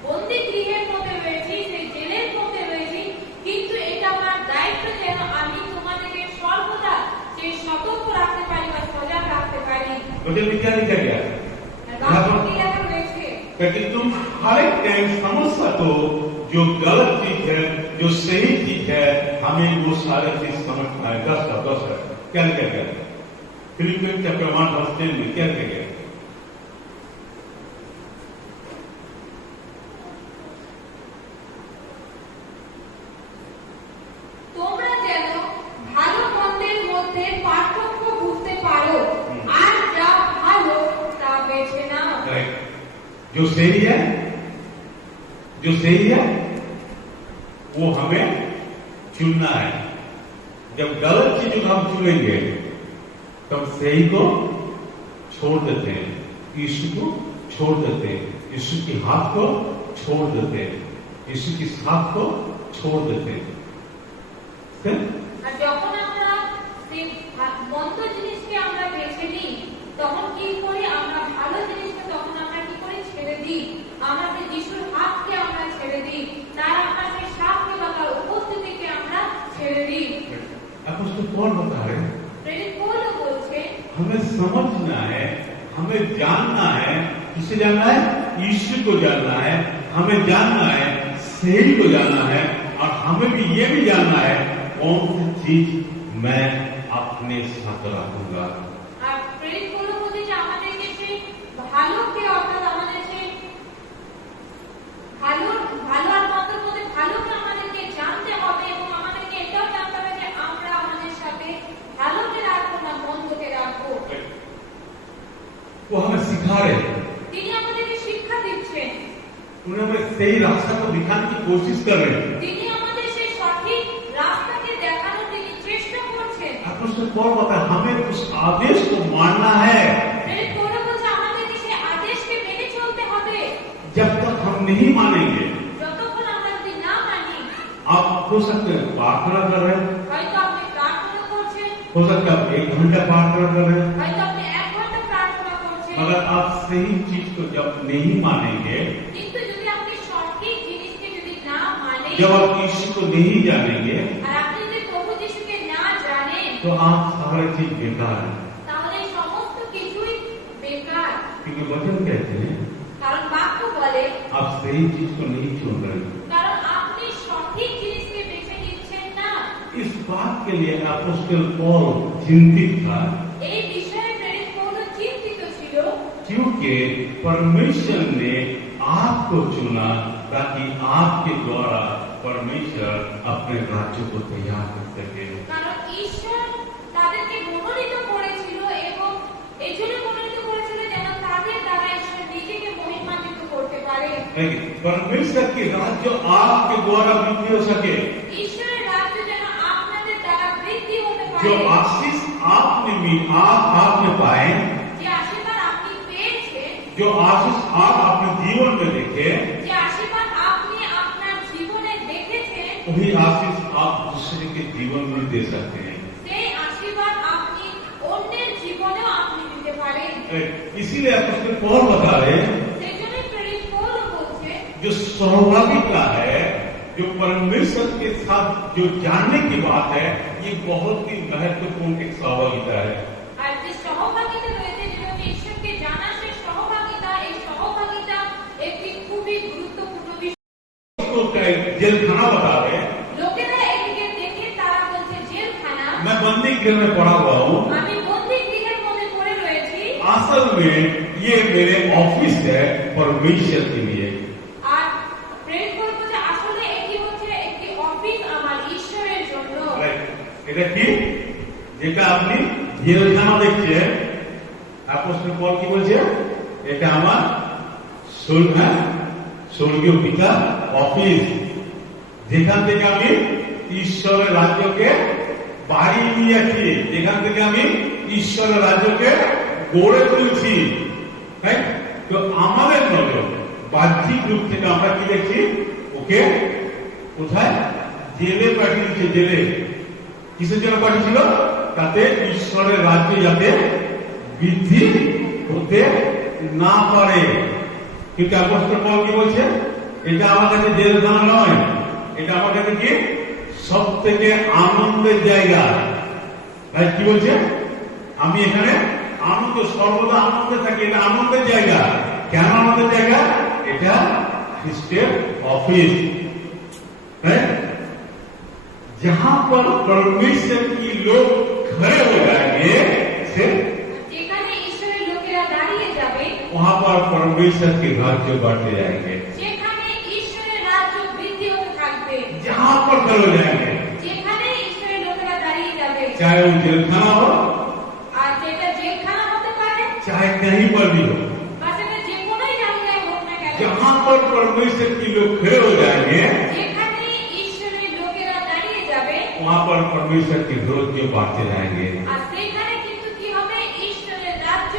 বন্দি গৃহের মধ্যে রয়েছি, সেই জেলের মধ্যে রয়েছি, কিন্তু এটা আমার দায়িত্ব যেন আমি তোমাদেরকে সর্বদা সেই সতর্ক রাখতে পারি বা সজাগ রাখতে পারি। मुझे विचार नहीं कर गया ताकि तुम हर एक टाइम समझ सको जो गलत चीज है, जो सही चीज है, हमें वो सारे चीज समझ पाए। 10 है क्या लिखा गया? फिलिपियन चैप्टर 1 वर्स 10 में क्या लिखा गया? তোমরা যেন ভালো মন্দের মধ্যে পার্থক্য বুঝতে পারো আর যা ভালো তা বেছে নাও। जो सही है, जो सही है वो हमें चुनना है। जब गलत चीज हम चुनेंगे तब सही को छोड़ देते हैं, यीशु को छोड़ देते हैं, यीशु के हाथ को छोड़ देते हैं, यीशु की साथ को छोड़ देते हैं। আর যখন আমরা সেই মন্দ জিনিসকে আমরা বেছে নিই তখন কি করি, আমরা ভালো জিনিসকে তখন আমরা কি করি ছেড়ে দিই, আমাদের যিশুর হাতকে আমরা ছেড়ে দিই, তার আমরা সেই সাথকে বা তার উপস্থিতিকে আমরা ছেড়ে দিই। अपोस्टल पौल बता रहे हैं প্রেরিত পৌল বলছে हमें समझना है, हमें जानना है। किसे जानना है? यीशु को जानना है, हमें जानना है, सही को जानना है, और हमें भी ये भी जानना है कौन सी चीज मैं अपने साथ रखूंगा। আর প্রেরিত পৌল বলছে যে আমাদেরকে সেই ভালোকে অর্থাৎ আমাদের সেই ভালো আর মন্দের মধ্যে ভালোকে আমাদেরকে জানতে হবে এবং আমাদেরকে এটাও জানতে হবে যে আমরা আমাদের সাথে ভালোকে রাখবো না মন্দকে রাখবো। वो हमें सिखा रहे हैं, তিনি আমাদেরকে শিক্ষা দিচ্ছেন। उन्हें हमें सही रास्ता को दिखाने की कोशिश कर रहे हैं। তিনি আমাদের সেই সঠিক রাস্তাকে দেখানোর তিনি চেষ্টা করছেন। अपोस्टल पौल कहता है हमें उस आदेश को मानना है। প্রেরিত পৌল বলছে আমাদেরকে সেই আদেশকে মেনে চলতে হবে। जब तक हम नहीं मानेंगे, যতক্ষণ আমরা যদি না মানি, आप हो सकते हैं प्रार्थना कर रहे हैं, হয়তো আপনি প্রার্থনা করছেন, हो सकता है आप 1 घंटा प्रार्थना कर रहे हैं, হয়তো আপনি 1 ঘন্টা প্রার্থনা করছেন, मगर आप सही चीज को जब नहीं मानेंगे, কিন্তু যদি আপনি সঠিক জিনিসকে যদি না মানেন, जब आप यीशु को नहीं जानेंगे, আর আপনি যদি প্রভু যিশুকে না জানেন, तो आप सारे चीज बेकार है। তাহলে এই সমস্ত কিছুই বেকার। क्योंकि वचन कहते हैं কারণ বাক্য বলে, आप सही चीज को नहीं चुन रहे हैं। কারণ আপনি সঠিক জিনিসকে বেছে নিচ্ছেন না। इस बात के लिए अपोस्टल पौल चिंतित था, এই বিষয়ে প্রেরিত পৌল চিন্তিত ছিল, क्योंकि परमेश्वर ने आपको चुना ताकि आपके द्वारा परमेश्वर अपने राज्य को तैयार कर सके। কারণ ঈশ্বর তাদেরকে মনোনীত করেছিল এবং এই জন্য মনোনীত করেছিল যেন তাদের দ্বারা ঈশ্বর নিজেকে মহিমান্বিত করতে পারে। परमेश्वर की राज्य आपके द्वारा वृद्धि हो सके। ঈশ্বরের রাজ্য যেন আপনাদের দ্বারা বৃদ্ধি হতে পারে। जो आशीष आपने पाए, যে আশীর্বাদ আপনি পেয়েছেন, जो आशीष आप अपने जीवन में देखे, যে আশীর্বাদ আপনি আপনার জীবনে দেখেছেন, वही आशीष आप दूसरे के जीवन में दे सकते हैं। সেই আশীর্বাদ আপনি অন্যের জীবনেও আপনি দিতে পারেন। इसीलिए अपोस्टल पौल बता रहे हैं, সেই জন্য প্রেরিত পৌল বলছে, जो सहभागिता है, जो परमेश्वर के साथ जो जानने की बात है, ये बहुत ही महत्वपूर्ण एक सहभागिता है। আর যে সহভাগিতা রয়েছে, যেটা হচ্ছে ঈশ্বরকে জানা, সেই সহভাগিতা, এই সহভাগিতা একটি খুবই গুরুত্বপূর্ণ বিষয়। इसको जेलखाना बता रहे हैं। লোকেরা এদিকে দেখে তারা বলছে জেলখানা। मैं बंदी गृह में पड़ा हुआ हूँ। আমি বন্দি গৃহের মধ্যে পড়ে রয়েছি। असल में ये मेरे ऑफिस है परमेश्वर के लिए। আর প্রেরিত পৌল বলছে আসলে এটি হচ্ছে একটি অফিস আমার ঈশ্বরের জন্য। এটা কি যেটা আপনি জেলখানা দেখছেন, অ্যাপোস্টল পল কি বলছে, এটা আমার স্বর্গীয় পিতা অফিস, যেখান থেকে আমি ঈশ্বরের রাজ্যকে বাড়ি নিয়েছি, যেখান থেকে আমি ঈশ্বরের রাজ্যকে গড়ে তুলছি। তাই তো আমাদের নজর বাহ্যিক রূপ থেকে আমরা কি দেখছি, ওকে কোথায় জেলে পাঠিয়েছে। জেলে কিসের জন্য পাঠিয়েছিল? তাতে ঈশ্বরের রাজ্য যাতে বৃদ্ধি হতে না পারে। কিন্তু অ্যাপোস্টল পল কি বলছে, এটা আমার কাছে জেলখানা নয়, এটা আমার কাছে কি সব থেকে আনন্দের জায়গা। তাই কি বলছে, আমি এখানে আনন্দ, সর্বদা আনন্দে থাকি, এটা আনন্দের জায়গা। কেন আনন্দের জায়গা? এটা খ্রিস্টের ऑफिस है, जहां पर परमेश्वर की लोग खड़े हो जाएंगे, যেখানে ঈশ্বরের লোকেরা দাঁড়িয়ে যাবে, वहां पर परमेश्वर के राज्य बढ़ते जाएंगे। যেখানে ঈশ্বরের রাজ্য বৃদ্ধি হতে থাকবে, जहां पर खड़े हो जाएंगे, যেখানে ঈশ্বরের লোকেরা দাঁড়িয়ে যাবে, चाहे वो जेलखाना हो, আর যেটা জেলখানা হতে পারে, चाहे कहीं पर भी हो, বা সেটা যে কোনোই জায়গায় হোক না কেন, जहां पर परमेश्वर की लोग खड़े हो जाएंगे, যেখানে ঈশ্বরের লোকেরা দাঁড়িয়ে যাবে, वहां पर परमेश्वर के राज्य बढ़ते जाएंगे। আর সেখানে কিন্তু কি হবে, ঈশ্বরের রাজ্য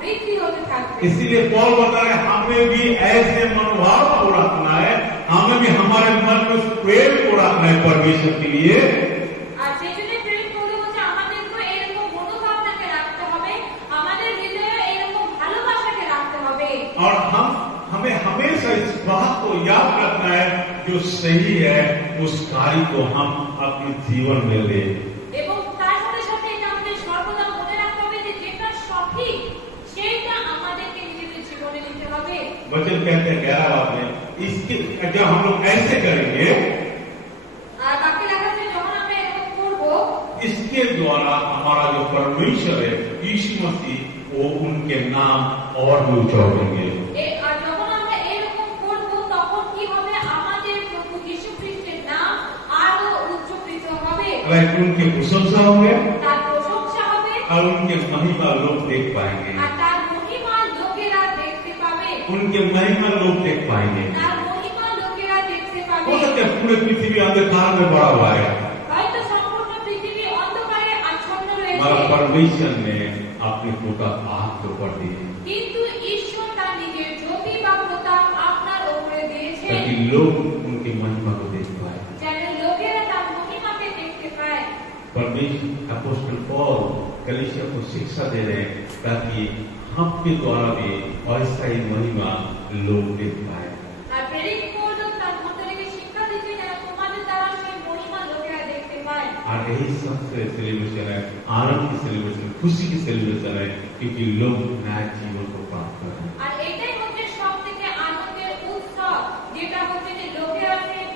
বৃদ্ধি হতে থাকবে। इसीलिए पौल बता रहे हमें भी ऐसे मनोभाव को रखना है, हमें भी हमारे मन में उस प्रेम को रखना है परमेश्वर के लिए। আর সেই জন্য প্রেরিত পৌল বলছে আমাদেরকে এরকম মনোভাবটাকে রাখতে হবে, আমাদের হৃদয়ে এরকম ভালোবাসাকে রাখতে হবে। और हमें हमेशा इस बात को याद रखना है, जो सही है उस कार्य को हम अपने जीवन में ले। এবং তার সাথে সাথে এটা আমাদের সর্বদা মনে রাখতে হবে যে যেটা সঠিক সেটা আমাদেরকে নিজেদের জীবনে নিতে হবে। वचन कहते हैं 11 बात में, इसके जब हम लोग ऐसे करेंगे, আর বাকি লেখা আছে যখন আমরা এরকম করব, इसके द्वारा हमारा जो परमेश्वर है यीशु मसीह, वो उनके नाम और भी ऊंचा होंगे। আর যখন আমরা এরকম করব তখন কি হবে, আমাদের প্রভু যীশু খ্রিস্টের নাম আরো উচ্চকৃত হবে, उनके प्रशंसा होंगे তার প্রশংসা হবে, और उनके महिमा लोग देख पाएंगे, আর তার মহিমা লোকেরা দেখতে পাবে, उनके महिमा लोग देख पाएंगे। তার মহিমা पूरे पृथ्वी अंधकार में पड़ा हुआ है, হয়তো সম্পূর্ণ পৃথিবী অন্ধকারে আচ্ছন্ন मगर রয়েছে, परमेश्वर ने अपने प्रताप आपके ऊपर दिए কিন্তু ঈশ্বর তার নিজের জ্যোতি বা প্রতাপ আপনার উপরে দিয়েছেন, ताकि लोग उनकी महिमा को देख पाए। যেন লোকেরা তার মহিমাকে দেখতে পায়। परमेश्वर अपोस्टल पॉल कलीसिया को शिक्षा दे रहे हैं ताकि हम के द्वारा भी ऐसा ही महिमा लोग देख पाए। আর প্রেরিত পৌল তার মণ্ডলীকে শিক্ষা দিচ্ছে যেন তোমাদের দ্বারা সেই মহিমা লোকেরা দেখতে পায়। और यही सबसे सेलिब्रेशन है, आनंद की सेलिब्रेशन, खुशी की सेलिब्रेशन है, क्योंकि लोग नया जीवन को प्राप्त कर रहे हैं। আর এটাই হচ্ছে সবথেকে আনন্দের উৎসব, যেটা হচ্ছে যে লোকেরা সেই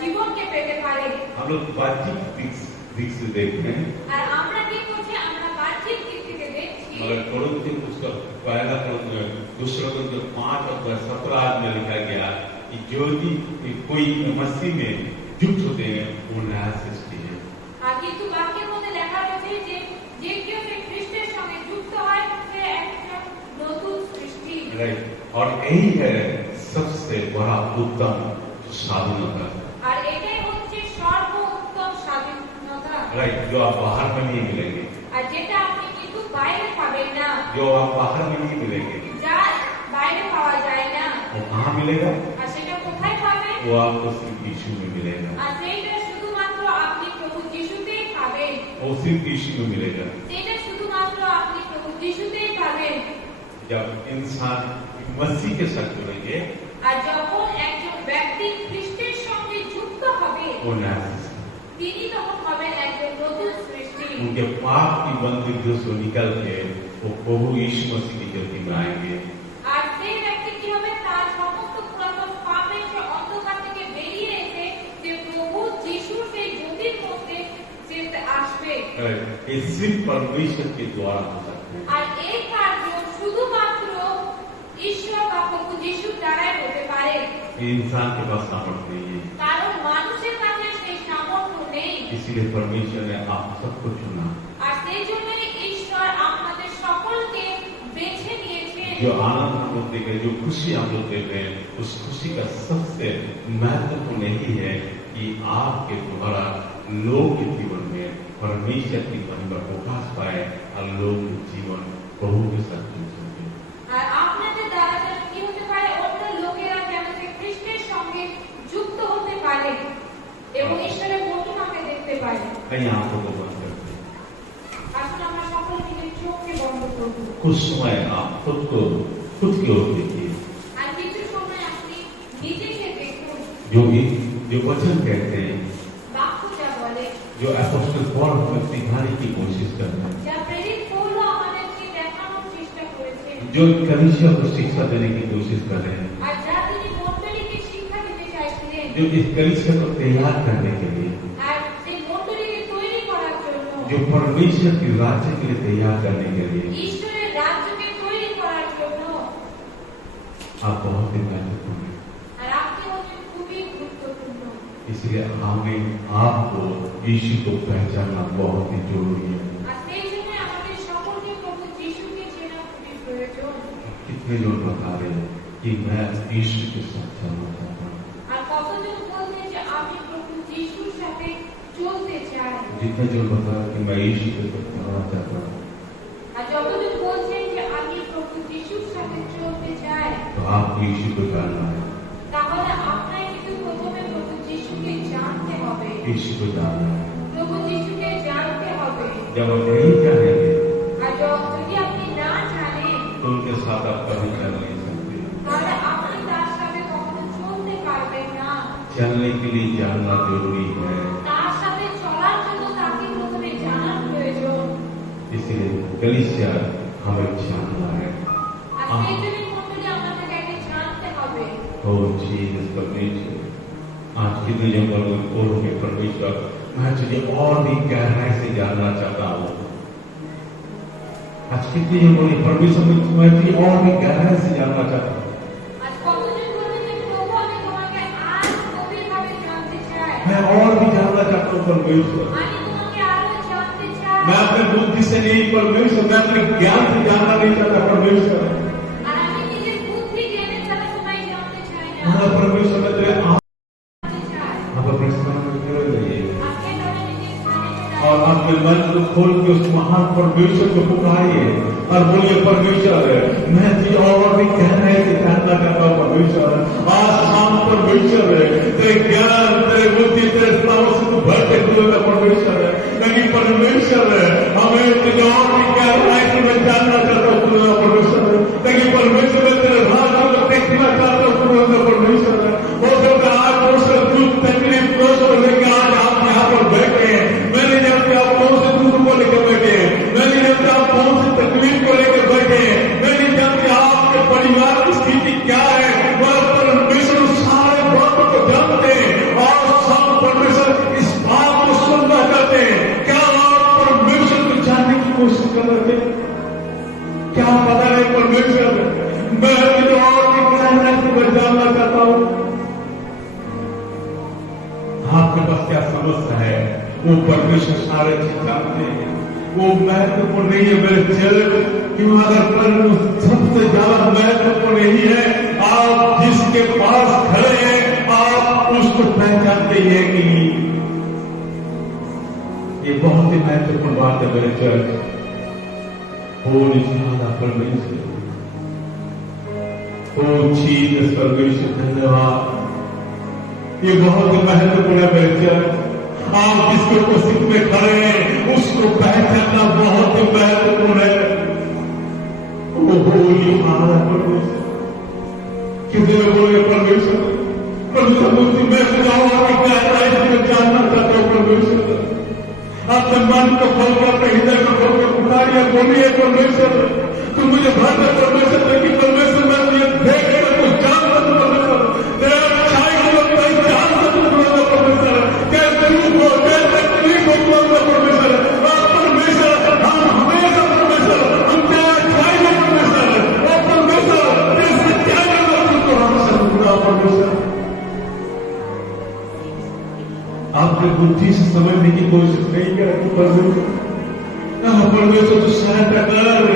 জীবনকে পেতে পারে। हम लोग बातचीत दिख से देख रहे हैं, আর আমরা কি করছি, আমরা বাহ্যিক দিক থেকে দেখছি, मगर कोरिन्थियों उसका पहला दूसरा को जो 5 और 17 में लिखा गया कि जो भी कोई मसीह में युक्त होते हैं वो नया सृष्टि है। আর কিন্তু বাক্যের মধ্যে লেখা রয়েছে যে যে কেউ সেই খ্রিস্টের সঙ্গে যুক্ত হয় সে একটা নতুন সৃষ্টি। राइट, और यही है सबसे बड़ा उत्तम स्वाधीनता। আর এটাই হচ্ছে সর্বোত্তম স্বাধীনতা, राइट, जो आप बाहर में नहीं मिलेंगे, আর যেটা আপনি কিন্তু বাইরে পাবেন না, जो आप बाहर में नहीं मिलेंगे, যা বাইরে পাওয়া যায় না। वो कहाँ मिलेगा? আর সেটা কোথায় পাবেন? वो आपको सिर्फ यीशु में मिलेगा, আর সেইটা শুধুমাত্র আপনি প্রভু যিশুতেই পাবেন, वो सिर्फ यीशु में मिलेगा। সেটা শুধুমাত্র আপনি প্রভু যিশুতেই পাবেন। जब इंसान मसीह के साथ जुड़ेंगे আর যখন একজন ব্যক্তি খ্রিস্টের সঙ্গে যুক্ত হবে, वो नया सृष्टि, তিনি তখন হবেন একজন নতুন সৃষ্টি। उनके पाप की बंदिशों से निकल के वो प्रभु यीशु मसीह की ज्योति में आएंगे। আর সেই ব্যক্তি কি হবে, তার সমস্ত পুরাতন পাপের সে অন্ধকার থেকে বেরিয়ে এসে যে প্রভু যিশুর সেই জ্যোতির মধ্যে সে আসবে। ये सिर्फ परमेश्वर के द्वारा हो सकता है। আর এই কার্য শুধুমাত্র ঈশ্বর বা প্রভু যিশুর দ্বারাই হতে পারে, ये इंसान के पास सामर्थ्य नहीं है, কারণ মানুষের কাছে সেই সামর্থ্য নেই। इसीलिए परमेश्वर ने आप सबको चुना। আর সেই जन्य ঈশ্বর আপনাদের সকলকে বেছে নিয়েছেন। जो आनंद हम लोग देख रहे हैं, जो खुशी हम लोग देख रहे हैं, उस खुशी का सबसे महत्वपूर्ण यही है कि आपके द्वारा लोग के जीवन में परमेश्वर की महिमा प्रकाश पाए और लोग जीवन प्रभु के साथ जुड़ सके। আর আপনাদের দ্বারা যেন কি হতে পারে, অন্য লোকেরা যেন সেই খ্রিস্টের সঙ্গে যুক্ত হতে পারে এবং ঈশ্বরের মহিমাকে দেখতে পারে। कहीं आंखों को बंद करते हैं। আসলে আমরা সকলে মিলে চোখকে বন্ধ করব। कुछ समय आप खुद की ओर देखिए, আর কিছু সময় আপনি নিজেকে দেখুন, जो वचन कहते हैं, বাক্য যা বলে, जो अपोस्टल पॉल हमें सिखाने की कोशिश करते हैं, যা প্রেরিত পৌল আমাদেরকে দেখানোর চেষ্টা করেছেন, जो कलीसिया को शिक्षा देने की कोशिश कर रहे हैं, আর যা তিনি মণ্ডলীকে শিক্ষা দিতে চাইছিলেন, जो इस कलीसिया को तैयार करने के लिए, আর সেই মণ্ডলীকে তৈরি করার জন্য, जो परमेश्वर के राज्य के लिए तैयार करने के लिए ঈশ্বরের রাজ্যকে তৈরি করার জন্য, आप बहुत ही महत्वपूर्ण हैं। আর আপনি হচ্ছেন খুবই গুরুত্বপূর্ণ। इसलिए हमें आपको यीशु को पहचानना बहुत ही जरूरी है। আর সেই জন্য আমাদের সকলকে প্রভু যিশুকে চেনা খুবই প্রয়োজন। कितने लोग बता रहे हैं कि मैं यीशु के साथ चलना चाहता हूँ, আর কতজন বলছেন যে আমি প্রভু যিশুর সাথে চলতে চাই, जितने जो बता रहे हैं कि मैं यीशु के साथ चलना चाहता हूँ, আর যতজন বলছেন যে আমি প্রভু যিশুর সাথে চলতে চাই, तो आपको यीशु को जानना है, তাহলে আপনাকে কিন্তু প্রথমে প্রভু যিশুকে জানতে হবে, यीशु को जानना है। প্রভু যিশুকে জানতে হবে। जब आप नहीं जानेंगे আর যদি আপনি না জানেন, तो उनके साथ आप कभी चल नहीं सकते। তাহলে আপনি তার সাথে কখনো চলতে পারবেন না। चलने के लिए जानना जरूरी है, তার সাথে চলার জন্য তাকে প্রথমে জানার প্রয়োজন। इसलिए कलीसिया हमें जानना है। আর সেই জন্য মণ্ডলী আমাদেরকে আগে জানতে হবে। ओ जीसस परमेश्वर, आज कितने जो बोलो में परमेश्वर, मैं तुझे और भी गहराई से जानना चाहता हूँ। आज कितने जो बोले परमेश्वर, मैं तुझे और भी गहराई से जानना चाहता हूँ। আজ কতজন বলবেন যে প্রভু আমি তোমাকে আর গভীরভাবে জানতে চাই, मैं और भी जानना चाहता हूँ परमेश्वर। আমি তোমাকে আরো জানতে চাই। मैं अपने बुद्धि से नहीं परमेश्वर, मैं अपने ज्ञान से जानना नहीं चाहता परमेश्वर। আর আমি নিজের बुद्धि জ্ঞाনের দ্বারা তোমায় জানতে চাই না, हाँ परमेश्वर, मैं तुझे জানতে চাই। अब खोल के उस महान परमेश्वर को पुकारिए और बोलिए, परमेश्वर मैं तुझे और भी कहना है कि जानना चाहता हूँ परमेश्वर। आज शाम परमेश्वर तेरे ज्ञान, तेरे बुद्धि, तेरे सामों से तू भरते हुए परमेश्वर लेकिन परमेश्वर हमें तुझे और भी कहना है कि मैं जानना चाहता हूँ परमेश्वर। लेकिन परमेश्वर तेरे राज्य को देखना चाहता हूँ परमेश्वर। हो सकता है आज परमेश्वर दुख तकलीफ दोषों लेकर आज आप यहाँ पर बैठे हैं। मैं नहीं जानते आप कौन से दुख को लेकर बैठे हैं, मैं नहीं जानते आप कौन सी तकलीफ को लेकर बैठे हैं, मैं नहीं जानते आपके परिवार की स्थिति क्या है। वह परमेश्वर सारे बातों को जानते हैं और सब परमेश्वर इस बात को सुनना चाहते हैं। क्या आप परमेश्वर को जानने की कोशिश कर रहे थे? क्या पता है परमेश्वर मैं तो और भी कहना है मैं जानना चाहता हूं आपके पास क्या समस्या है। वो परमेश्वर सारे चीज जानते हैं। वो महत्वपूर्ण नहीं है मेरे चेहरे क्यों, अगर पर सबसे ज्यादा महत्वपूर्ण यही है आप जिसके पास खड़े हैं आप उसको पहचानते ही है कि ये बहुत ही महत्वपूर्ण बात है मेरे चर्च। होली ज्यादा परमेश्वर, ओ चीज परमेश्वर धन्यवाद। ये बहुत ही महत्वपूर्ण है मेरे चर्च। आप जिसके उपस्थित में खड़े हैं उसको पहचानना बहुत ही महत्वपूर्ण है। वो होली हमारा परमेश्वर किसी ने बोले परमेश्वर परमेश्वर मैं सुनाऊंगा कि क्या है मैं जानना चाहता हूं परमेश्वर। अपने मन को खोलकर अपने हृदय को खोलकर पुकारिए, बोलिए परमेश्वर तुम मुझे भरना परमेश्वर। लेकिन परमेश्वर मैं तुझे देख कर तो जानता हूं परमेश्वर, तेरा अच्छाई को मैं जानता हूं परमेश्वर। कैसे दुख हो कैसे तकलीफ हो परमेश्वर, परमेश्वर हम हमेशा परमेश्वर हम तेरा अच्छाई में परमेश्वर और परमेश्वर तेरे सच्चाई में तुमको हमेशा पूरा परमेश्वर। आपने बुद्धि से समझने की कोशिश नहीं करती परमेश्वर। परमेश्वर तो सहायता कर,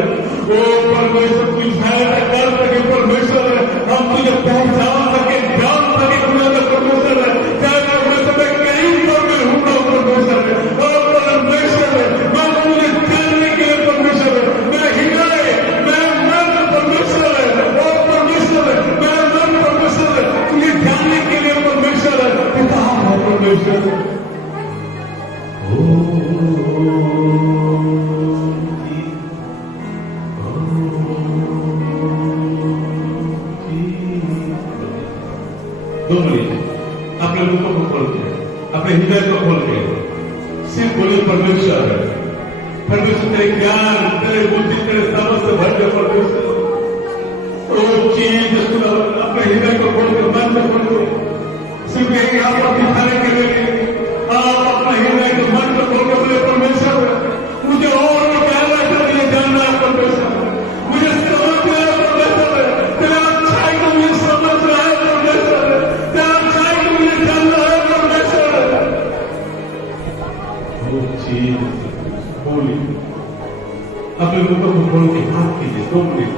वो परमेश्वर की सहायता कर सके परमेश्वर। हम तुझे पहचान सके जान सके परमेश्वर। चाहे परमेश्वर मैं कहीं पर मैं हूँ परमेश्वर और परमेश्वर मैं तुझे जानने के लिए परमेश्वर मैं हृदय मैं मन परमेश्वर और परमेश्वर मैं मन परमेश्वर तुझे जानने के लिए परमेश्वर पिता है परमेश्वर। दो मिनट अपने मुखों को खोल के अपने हृदय को खोल के सिर्फ बोलिए परमेश्वर। परमेश्वर तेरे ज्ञान तेरे बुद्धि तेरे समझ से भर दे परमेश्वर। वो चीज अपने हृदय को खोल के मन को खोल के सिर्फ यही आप दिखाने के लिए आप अपने हृदय को मन को खोल के बोले परमेश्वर मुझे और कहना है मुझे जानना है परमेश्वर, मुझे समझना है परमेश्वर, तेरा अच्छाई को मुझे समझना है परमेश्वर, तेरा अच्छाई को मुझे जानना है परमेश्वर। वो चीज बोली अपने मुखों को खोल के हाथ कीजिए, दो मिनट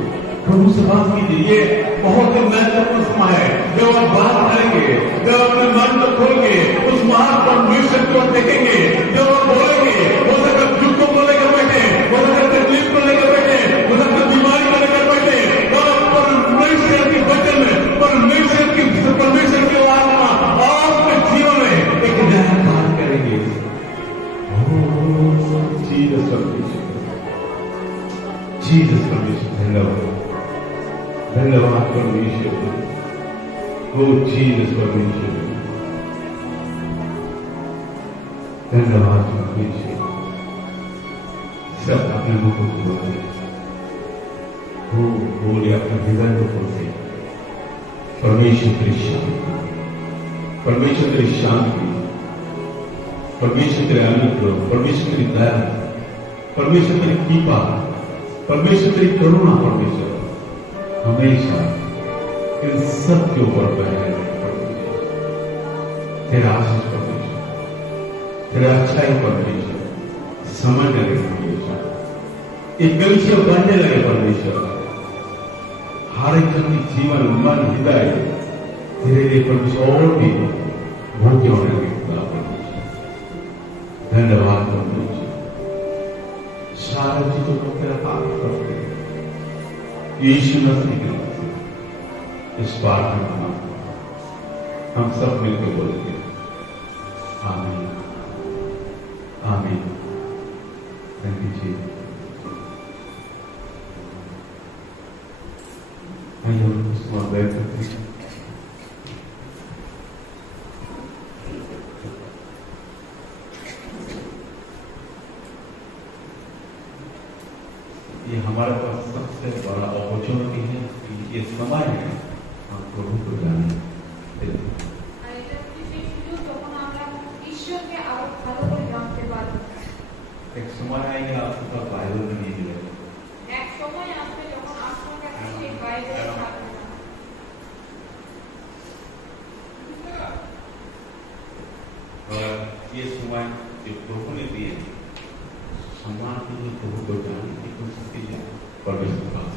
प्रभु से बात कीजिए। ये बहुत ही महत्वपूर्ण समय है जब आप बात करेंगे, जब अपने मन को खोल के उस महान परमेश्वर को देखेंगे, जब आप बोलेंगे। हो सकता है दुख को लेकर बैठे, हो सकता है तकलीफ को लेकर बैठे, हो सकता है बीमारी को लेकर बैठे, तो परमेश्वर के वचन में परमेश्वर की आत्मा आपके जीवन में एक नया काम करेंगे। जीसस परमेश्वर धन्यवाद धन्यवाद परमेश्वर। वो जीसस परमेश्वर धन्यवाद परमेश्वर। सब अपने मुखों को बोलते हो बोले अपने हृदय को बोलते परमेश्वर तेरी शांति, परमेश्वर तेरी शांति, परमेश्वर तेरे अनुग्रह, परमेश्वर तेरी दया, परमेश्वर तेरी कृपा, परमेश्वर तेरी करुणा, परमेश्वर हमेशा इन सब के ऊपर बह रहे। तेरा आशीष परमेश्वर, तेरा अच्छाई परमेश्वर समझने लगे परमेश्वर, एक गलतियां बनने लगे परमेश्वर। हर एक की जीवन मन हृदय धीरे धीरे परमेश्वर और भी भूखे होने लगे। धन्यवाद परमेश्वर, सारे चीजों को तेरा हाथ करते यीशु मसीह के नाम से इस प्रार्थना हम सब मिलकर बोलेंगे आमीन आमीन। थैंक यू जी। आइए हम उसको बैठ करते हैं। ये हमारे पास सबसे बड़ा अपॉर्चुनिटी है कि ये समय है हम प्रभु को जाने। আর এটা হচ্ছে সেই সুযোগ যখন আমরা ঈশ্বরকে আরো ভালো করে জানতে পারবো। एक समय आएगा आपके पास बाइबल भी नहीं मिलेगा। এক সময় আসবে যখন আপনার কাছে সেই বাইবেল থাকবে না। और ये समय जो प्रभु ने दिए सम्मान के लिए प्रभु को जाने की कोशिश की जाए परमेश्वर के पास।